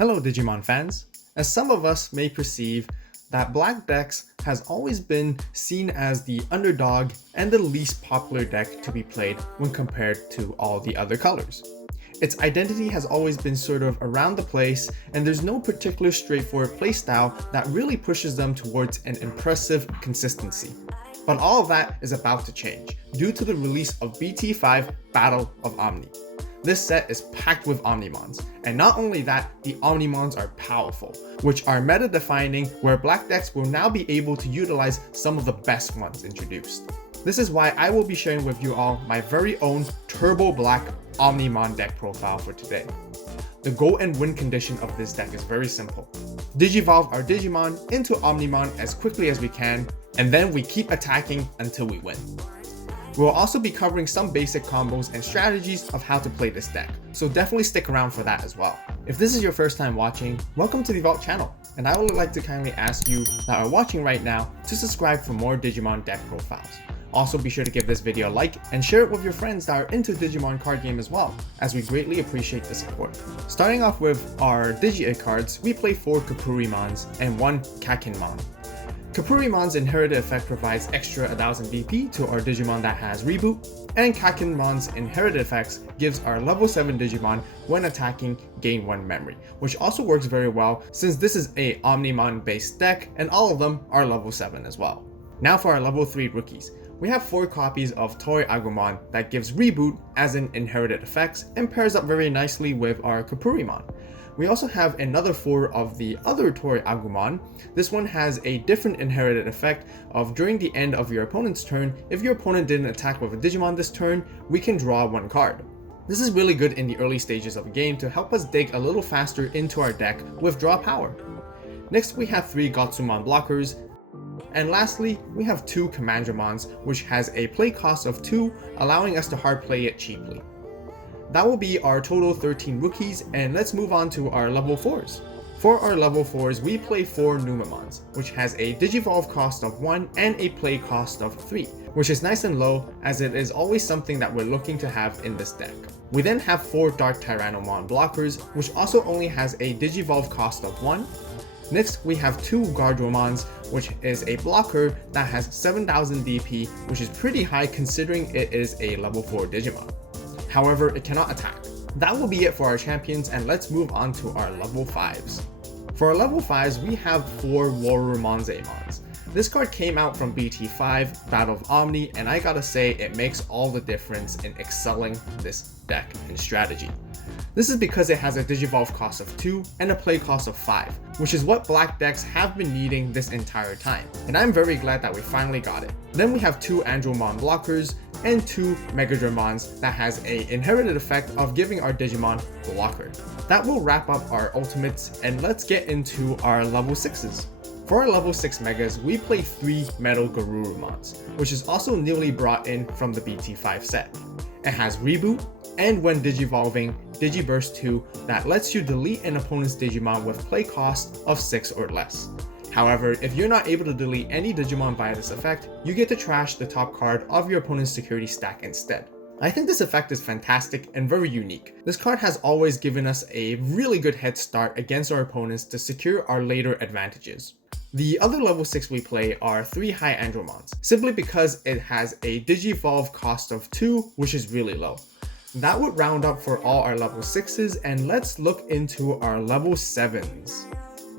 Hello Digimon fans! As some of us may perceive, that Black Decks has always been seen as the underdog and the least popular deck to be played when compared to all the other colors. Its identity has always been sort of around the place, and there's no particular straightforward playstyle that really pushes them towards an impressive consistency. But all of that is about to change, due to the release of BT5 Battle of Omni. This set is packed with Omnimons, and not only that, the Omnimons are powerful, which are meta-defining, where Black Decks will now be able to utilize some of the best ones introduced. This is why I will be sharing with you all my very own Turbo Black Omnimon deck profile for today. The go and win condition of this deck is very simple. Digivolve our Digimon into Omnimon as quickly as we can, and then we keep attacking until we win. We'll also be covering some basic combos and strategies of how to play this deck, so definitely stick around for that as well. If this is your first time watching, welcome to the AVAULT channel, and I would like to kindly ask you that are watching right now to subscribe for more Digimon deck profiles. Also be sure to give this video a like and share it with your friends that are into Digimon card game as well, as we greatly appreciate the support. Starting off with our Digi-A cards, we play 4 Kapurimons and 1 Kakinmon. Kapurimon's inherited effect provides extra 1000 BP to our Digimon that has Reboot, and Kakinmon's inherited effects gives our level 7 Digimon when attacking gain 1 memory, which also works very well since this is a Omnimon based deck and all of them are level 7 as well. Now for our level 3 rookies. We have 4 copies of Toy Agumon that gives Reboot as an inherited effects and pairs up very nicely with our Kapurimon. We also have another 4 of the other Toy Agumon. This one has a different inherited effect of during the end of your opponent's turn, if your opponent didn't attack with a Digimon this turn, we can draw 1 card. This is really good in the early stages of the game to help us dig a little faster into our deck with draw power. Next we have 3 Gotsumon blockers, and lastly we have 2 Commandramons, which has a play cost of 2, allowing us to hard play it cheaply. That will be our total 13 rookies, and let's move on to our level 4s. For our level 4s, we play 4 Numemons, which has a Digivolve cost of 1 and a play cost of 3, which is nice and low as it is always something that we're looking to have in this deck. We then have 4 Dark Tyrannomon blockers, which also only has a Digivolve cost of 1. Next, we have 2 Guardromons, which is a blocker that has 7000 DP, which is pretty high considering it is a level 4 Digimon. However, it cannot attack. That will be it for our champions, and let's move on to our level 5s. For our level 5s, we have 4 Warumonzaemons. This card came out from BT5, Battle of Omni, and I gotta say it makes all the difference in excelling this deck and strategy. This is because it has a Digivolve cost of 2 and a play cost of 5, which is what Black Decks have been needing this entire time, and I'm very glad that we finally got it. Then we have 2 Andromon blockers and 2 Megadramons that has a inherited effect of giving our Digimon blocker. That will wrap up our ultimates, and let's get into our level 6s. For our level 6 Megas, we play 3 Metal Garurumons, which is also newly brought in from the BT5 set. It has Reboot, and when Digivolving, Digiburst 2 that lets you delete an opponent's Digimon with play cost of 6 or less. However, if you're not able to delete any Digimon via this effect, you get to trash the top card of your opponent's security stack instead. I think this effect is fantastic and very unique. This card has always given us a really good head start against our opponents to secure our later advantages. The other level 6 we play are 3 High Andromons, simply because it has a Digivolve cost of 2, which is really low. That would round up for all our level 6s, and let's look into our level 7s.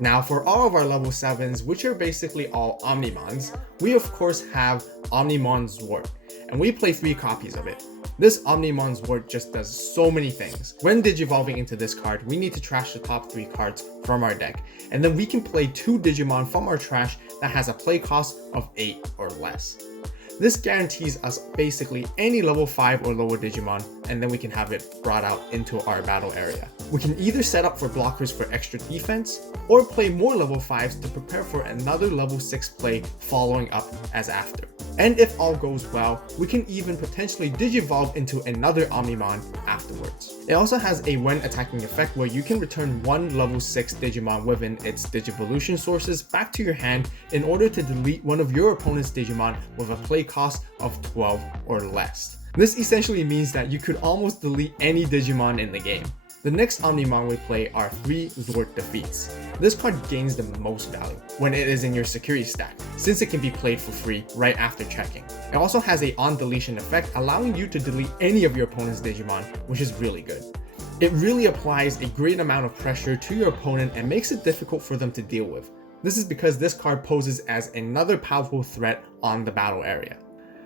Now for all of our level 7s, which are basically all Omnimons, we of course have Omnimon Zwart, and we play 3 copies of it. This Omnimon Zwart just does so many things. When Digivolving into this card, we need to trash the top 3 cards from our deck, and then we can play 2 Digimon from our trash that has a play cost of 8 or less. This guarantees us basically any level 5 or lower Digimon, and then we can have it brought out into our battle area. We can either set up for blockers for extra defense, or play more level 5s to prepare for another level 6 play following up as after. And if all goes well, we can even potentially Digivolve into another Omnimon afterwards. It also has a when attacking effect where you can return 1 level 6 Digimon within its Digivolution sources back to your hand in order to delete one of your opponent's Digimon with a play cost of 12 or less. This essentially means that you could almost delete any Digimon in the game. The next Omnimon we play are 3 Zord Defeats. This card gains the most value when it is in your security stack, since it can be played for free right after checking. It also has a on deletion effect, allowing you to delete any of your opponent's Digimon, which is really good. It really applies a great amount of pressure to your opponent and makes it difficult for them to deal with. This is because this card poses as another powerful threat on the battle area.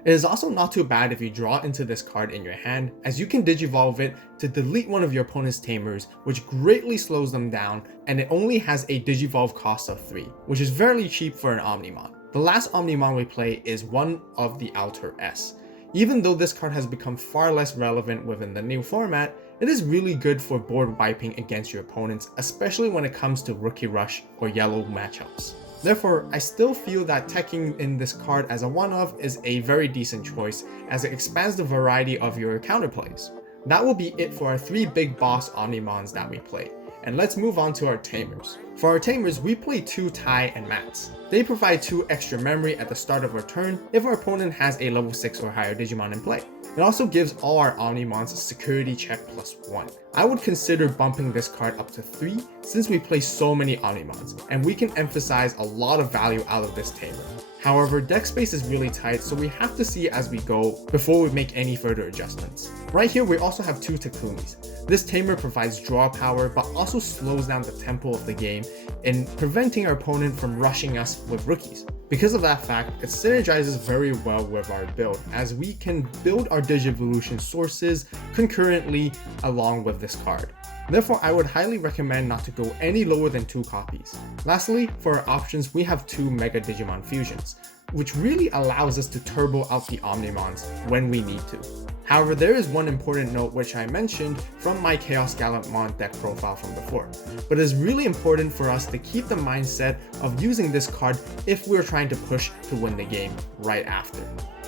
It is also not too bad if you draw into this card in your hand, as you can Digivolve it to delete one of your opponent's Tamers, which greatly slows them down, and it only has a Digivolve cost of 3, which is very cheap for an Omnimon. The last Omnimon we play is one of the Outer S. Even though this card has become far less relevant within the new format, it is really good for board wiping against your opponents, especially when it comes to Rookie Rush or Yellow matchups. Therefore, I still feel that teching in this card as a one-off is a very decent choice, as it expands the variety of your counterplays. That will be it for our 3 big boss Omnimons that we play, and let's move on to our Tamers. For our Tamers, we play 2 Tai and Mats. They provide 2 extra memory at the start of our turn if our opponent has a level 6 or higher Digimon in play. It also gives all our Omnimons a security check +1. I would consider bumping this card up to 3 since we play so many Omnimons, and we can emphasize a lot of value out of this Tamer. However, deck space is really tight, so we have to see as we go before we make any further adjustments. Right here we also have 2 Takumis. This Tamer provides draw power but also slows down the tempo of the game in preventing our opponent from rushing us with rookies. Because of that fact, it synergizes very well with our build, as we can build our Digivolution sources concurrently along with this card. Therefore, I would highly recommend not to go any lower than 2 copies. Lastly, for our options, we have 2 Mega Digimon Fusions, which really allows us to turbo out the Omnimons when we need to. However, there is one important note which I mentioned from my ChaosGallantmon deck profile from before, but it is really important for us to keep the mindset of using this card if we're trying to push to win the game right after.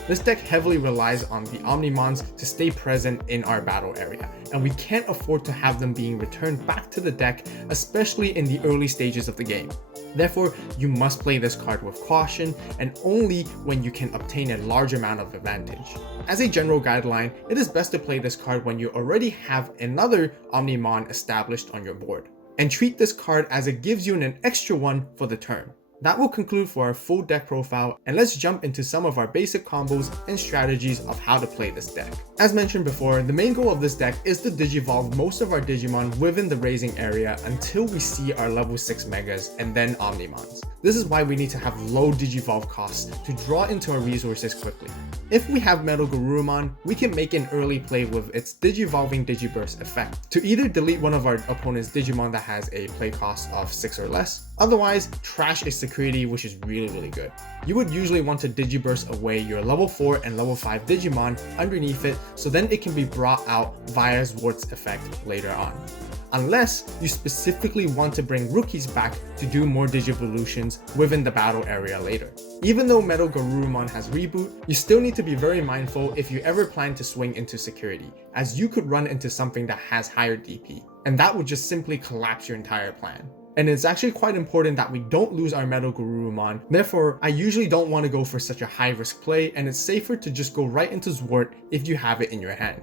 This deck heavily relies on the Omnimons to stay present in our battle area, and we can't afford to have them being returned back to the deck, especially in the early stages of the game. Therefore, you must play this card with caution and only when you can obtain a large amount of advantage. As a general guideline, it is best to play this card when you already have another Omnimon established on your board, and treat this card as it gives you an extra one for the turn. That will conclude for our full deck profile, and let's jump into some of our basic combos and strategies of how to play this deck. As mentioned before, the main goal of this deck is to Digivolve most of our Digimon within the raising area until we see our level 6 Megas and then Omnimons. This is why we need to have low Digivolve costs to draw into our resources quickly. If we have Metal Garurumon, we can make an early play with its Digivolving Digiburst effect to either delete one of our opponent's Digimon that has a play cost of 6 or less, otherwise trash a security, which is really good. You would usually want to Digiburst away your level 4 and level 5 Digimon underneath it, so then it can be brought out via Zwart's effect later on. Unless you specifically want to bring rookies back to do more Digivolutions within the battle area later. Even though Metal Garurumon has reboot, you still need to be very mindful if you ever plan to swing into security, as you could run into something that has higher DP, and that would just simply collapse your entire plan. And it's actually quite important that we don't lose our Metal Garurumon. Therefore, I usually don't want to go for such a high risk play, and it's safer to just go right into Zwart if you have it in your hand.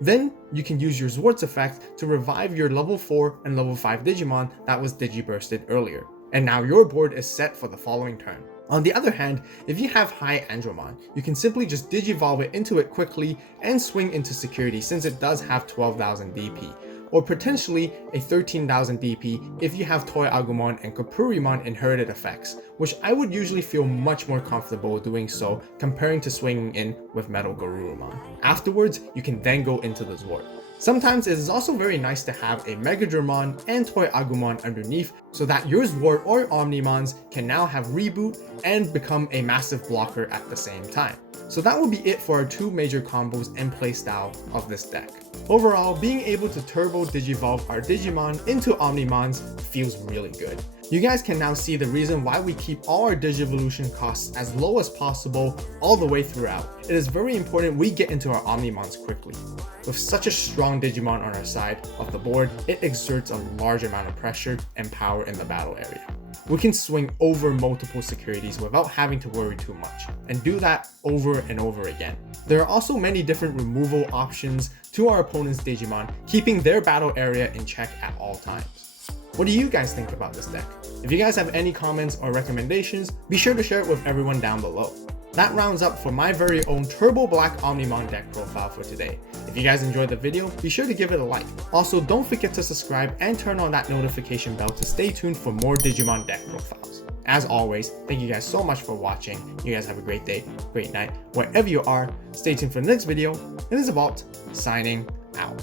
Then you can use your Zwart's effect to revive your level 4 and level 5 Digimon that was Digibursted earlier. And now your board is set for the following turn. On the other hand, if you have high Andromon, you can simply just Digivolve it into it quickly and swing into security since it does have 12,000 DP. Or potentially a 13,000 DP if you have Toy Agumon and Kapurimon inherited effects, which I would usually feel much more comfortable doing so comparing to swinging in with Metal Garurumon. Afterwards, you can then go into the Zwart. Sometimes it is also very nice to have a Megadramon and Toy Agumon underneath so that your Zwart or Omnimons can now have reboot and become a massive blocker at the same time. So that will be it for our 2 major combos and playstyle of this deck. Overall, being able to turbo Digivolve our Digimon into Omnimons feels really good. You guys can now see the reason why we keep all our Digivolution costs as low as possible all the way throughout. It is very important we get into our Omnimons quickly. With such a strong Digimon on our side of the board, it exerts a large amount of pressure and power in the battle area. we can swing over multiple securities without having to worry too much, and do that over and over again. There are also many different removal options to our opponent's Digimon, keeping their battle area in check at all times. What do you guys think about this deck? If you guys have any comments or recommendations, be sure to share it with everyone down below. That rounds up for my very own Turbo Black Omnimon deck profile for today. If you guys enjoyed the video, be sure to give it a like. Also, don't forget to subscribe and turn on that notification bell to stay tuned for more Digimon deck profiles. As always, thank you guys so much for watching. You guys have a great day, great night, wherever you are. Stay tuned for the next video. And this is AVAULT, signing out.